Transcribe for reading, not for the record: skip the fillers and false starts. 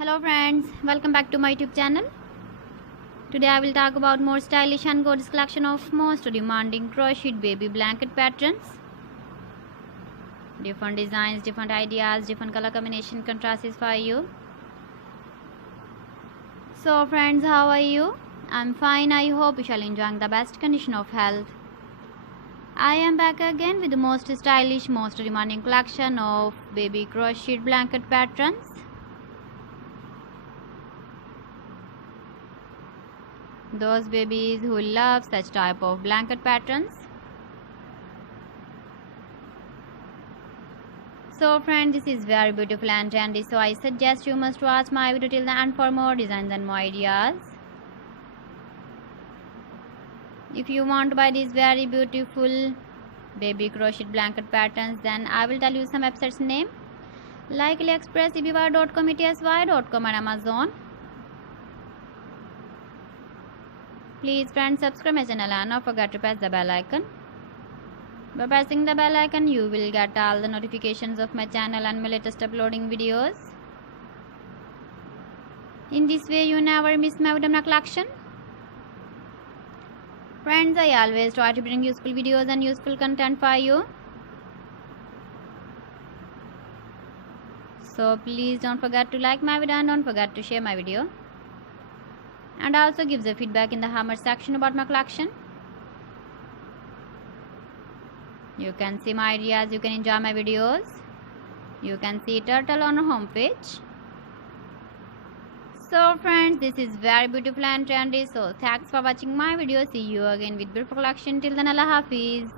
Hello friends, welcome back to my YouTube channel. Today I will talk about more stylish and gorgeous collection of most demanding crocheted baby blanket patterns. Different designs, different ideas, different color combination contrasts for you. So friends, how are you? I'm fine. I hope you shall enjoy the best condition of health. I am back again with the most stylish, most demanding collection of baby crocheted blanket patterns. Those babies who love such type of blanket patterns. So friends, this is very beautiful and trendy, so I suggest you must watch my video till the end for more designs and more ideas. If you want to buy these very beautiful baby crocheted blanket patterns, then I will tell you some websites name like AliExpress, eBay.com, ETSY.com and Amazon. Please friends, subscribe my channel and don't forget to press the bell icon. By pressing the bell icon, you will get all the notifications of my channel and my latest uploading videos. In this way, you never miss my video collection. Friends, I always try to bring useful videos and useful content for you. So please don't forget to like my video and don't forget to share my video. And also give the feedback in the comment section about my collection. You can see my ideas, you can enjoy my videos. You can see turtle on our home page. So friends, this is very beautiful and trendy. So thanks for watching my video. See you again with beautiful collection. Till then, Allah Hafiz.